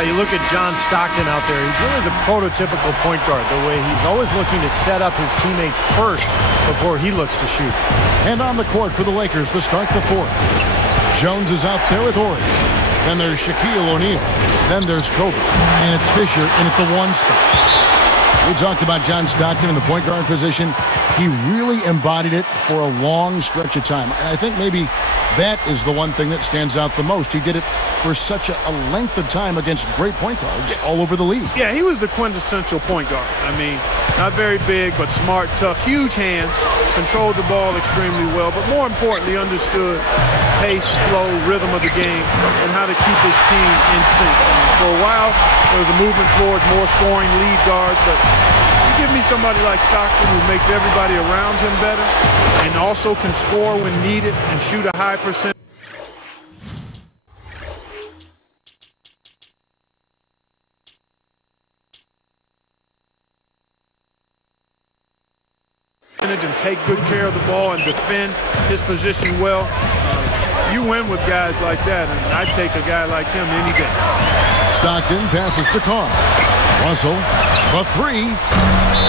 Now you look at John Stockton out there. He's really the prototypical point guard, the way he's always looking to set up his teammates first before he looks to shoot. And on the court for the Lakers to start the fourth. Jones is out there with Horry. Then there's Shaquille O'Neal. Then there's Kobe. And it's Fisher in at the 1 spot. We talked about John Stockton in the point guard position. He really embodied it for a long stretch of time. And I think maybe that is the one thing that stands out the most. He did it for such a length of time against great point guards all over the league. Yeah, he was the quintessential point guard. I mean, not very big, but smart, tough, huge hands, controlled the ball extremely well, but more importantly, understood pace, flow, rhythm of the game, and how to keep his team in sync. For a while, there was a movement towards more scoring lead guards, but you give me somebody like Stockton who makes everybody around him better and also can score when needed and shoot a high percentage. And take good care of the ball and defend his position well. You win with guys like that, and I'd take a guy like him any day. Stockton passes to Carr. Russell, the 3.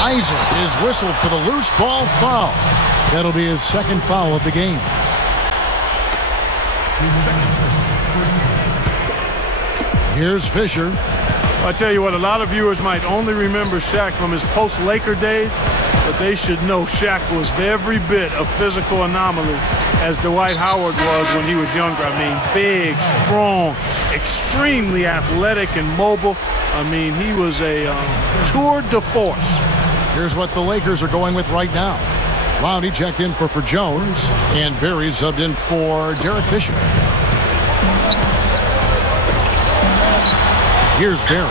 Isaac is whistled for the loose ball foul. That'll be his second foul of the game. Here's Fisher. I tell you what, a lot of viewers might only remember Shaq from his post-Laker days, but they should know Shaq was every bit a physical anomaly as Dwight Howard was when he was younger. I mean, big, strong, extremely athletic and mobile. I mean, he was a tour de force. Here's what the Lakers are going with right now. Lowney checked in for Jones, and Barry subbed in for Derek Fisher. Here's Barry.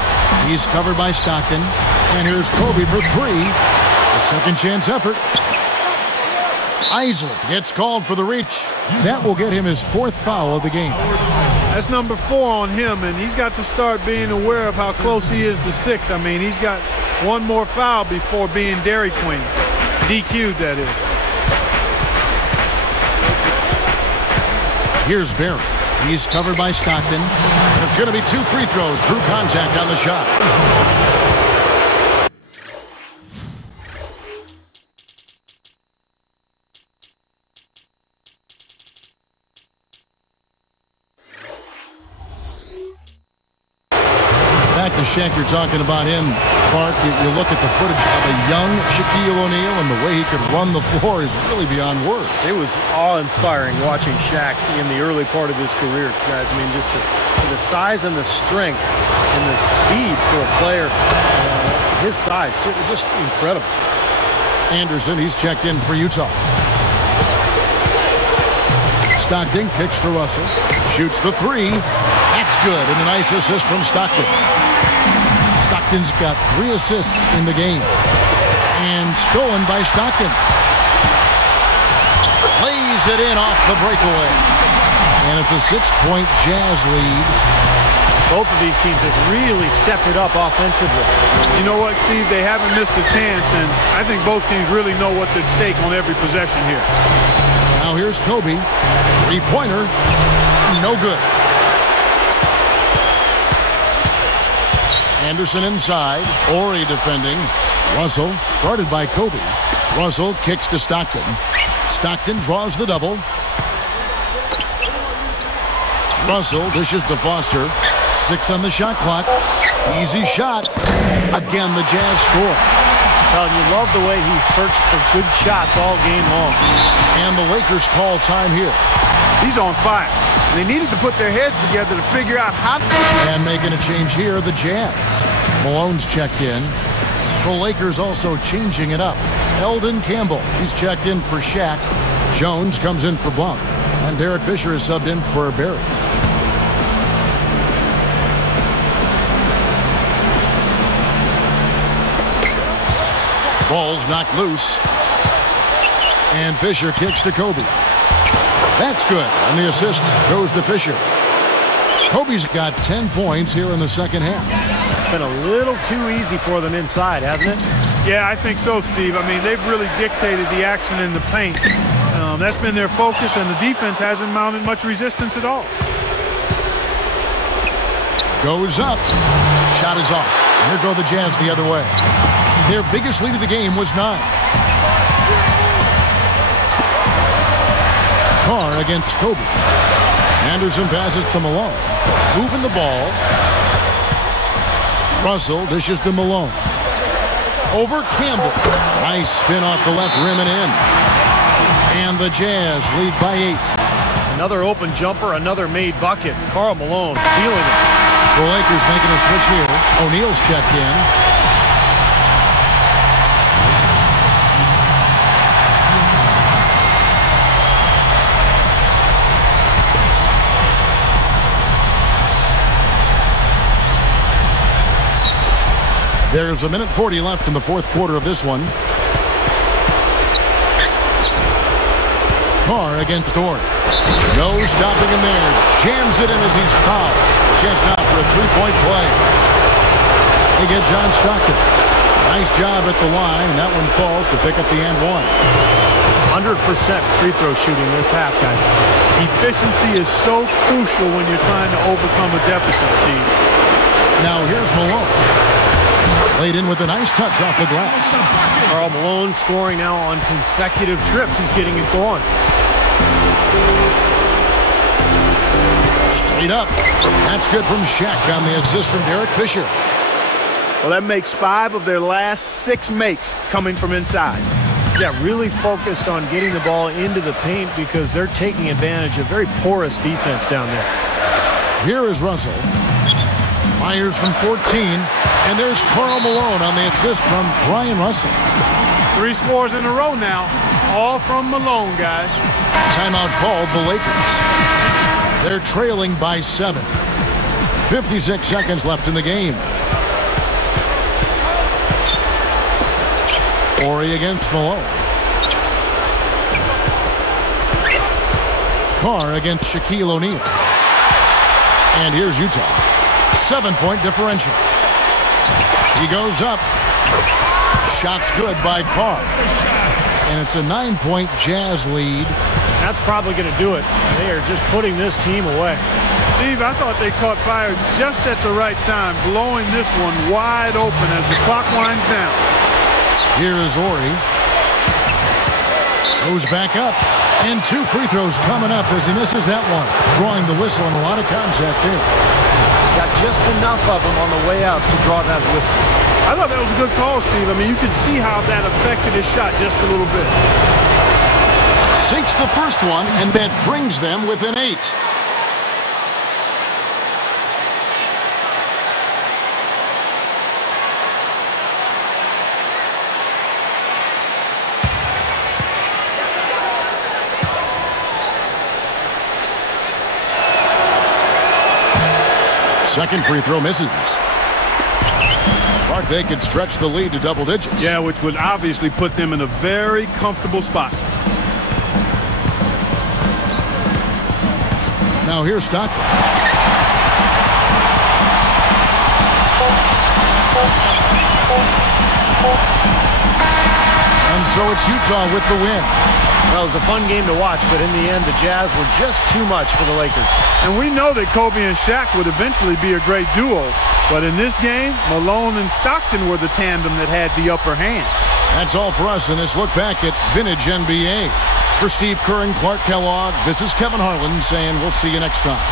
He's covered by Stockton. And here's Kobe for 3. A second chance effort. Isaac gets called for the reach. That will get him his 4th foul of the game. That's number 4 on him, and he's got to start being aware of how close he is to 6. I mean, he's got one more foul before being Dairy Queen. DQ'd, that is. Here's Barry. He's covered by Stockton. And it's going to be 2 free throws. Drew contact on the shot. Back to Shaq, you're talking about him, Clark. You look at the footage of a young Shaquille O'Neal, and the way he could run the floor is really beyond words. It was awe-inspiring watching Shaq in the early part of his career, guys. I mean, just the size and the strength and the speed for a player his size, just incredible. Anderson, he's checked in for Utah. Stockton kicks to Russell, shoots the 3. That's good, and a nice assist from Stockton. Stockton's got 3 assists in the game. And stolen by Stockton. Lays it in off the breakaway. And it's a 6-point Jazz lead. Both of these teams have really stepped it up offensively. You know what, Steve? They haven't missed a chance, and I think both teams really know what's at stake on every possession here. Now here's Kobe. 3-pointer. No good. Anderson inside. Horry defending. Russell guarded by Kobe. Russell kicks to Stockton. Stockton draws the double. Russell dishes to Foster. 6 on the shot clock. Easy shot. Again, the Jazz score. Well, you love the way he searched for good shots all game long. And the Lakers call time here. He's on fire. They needed to put their heads together to figure out how to... And making a change here, the Jazz. Malone's checked in. The Lakers also changing it up. Eldon Campbell, he's checked in for Shaq. Jones comes in for Blount. And Derek Fisher is subbed in for Barry. Ball's knocked loose. And Fisher kicks to Kobe. That's good. And the assist goes to Fisher. Kobe's got 10 points here in the second half. Been a little too easy for them inside, hasn't it? Yeah, I think so, Steve. I mean, they've really dictated the action in the paint. That's been their focus, and the defense hasn't mounted much resistance at all. Goes up. Shot is off. Here go the Jazz the other way. Their biggest lead of the game was 9. Carr against Kobe. Anderson passes to Malone. Moving the ball. Russell dishes to Malone. Over Campbell. Nice spin off the left rim and in. And the Jazz lead by 8. Another open jumper, another made bucket. Karl Malone feeling it. The Lakers making a switch here. O'Neal's checked in. There's 1:40 left in the fourth quarter of this one. Carr against Orr. No stopping him there. Jams it in as he's fouled. Chance now for a three-point play. They get John Stockton. Nice job at the line, and that one falls to pick up the and one. 100% free throw shooting this half, guys. Efficiency is so crucial when you're trying to overcome a deficit, Steve. Now here's Malone. Played in with a nice touch off the glass. Karl Malone scoring now on consecutive trips. He's getting it going. Straight up. That's good from Shaq on the assist from Derek Fisher. Well, that makes 5 of their last 6 makes coming from inside. Yeah, really focused on getting the ball into the paint because they're taking advantage of very porous defense down there. Here is Russell. Fires from 14. And there's Karl Malone on the assist from Brian Russell. 3 scores in a row now. All from Malone, guys. Timeout called the Lakers. They're trailing by 7. 56 seconds left in the game. Horry against Malone. Carr against Shaquille O'Neal. And here's Utah. 7-point differential. He goes up. Shot's good by Carr. And it's a 9-point Jazz lead. That's probably going to do it. They are just putting this team away. Steve, I thought they caught fire just at the right time, blowing this one wide open as the clock winds down. Here is Horry. Goes back up. And 2 free throws coming up as he misses that one. Drawing the whistle and a lot of contact there. Got just enough of them on the way out to draw that whistle. I thought that was a good call, Steve. I mean, you could see how that affected his shot just a little bit. Sinks the first one, and that brings them within 8. Second free throw misses. Thought they could stretch the lead to double digits. Yeah, which would obviously put them in a very comfortable spot. Now here's Stockton. And so it's Utah with the win. Well, it was a fun game to watch, but in the end, the Jazz were just too much for the Lakers. And we know that Kobe and Shaq would eventually be a great duo. But in this game, Malone and Stockton were the tandem that had the upper hand. That's all for us in this look back at Vintage NBA. For Steve Kerr and Clark Kellogg, this is Kevin Harlan saying we'll see you next time.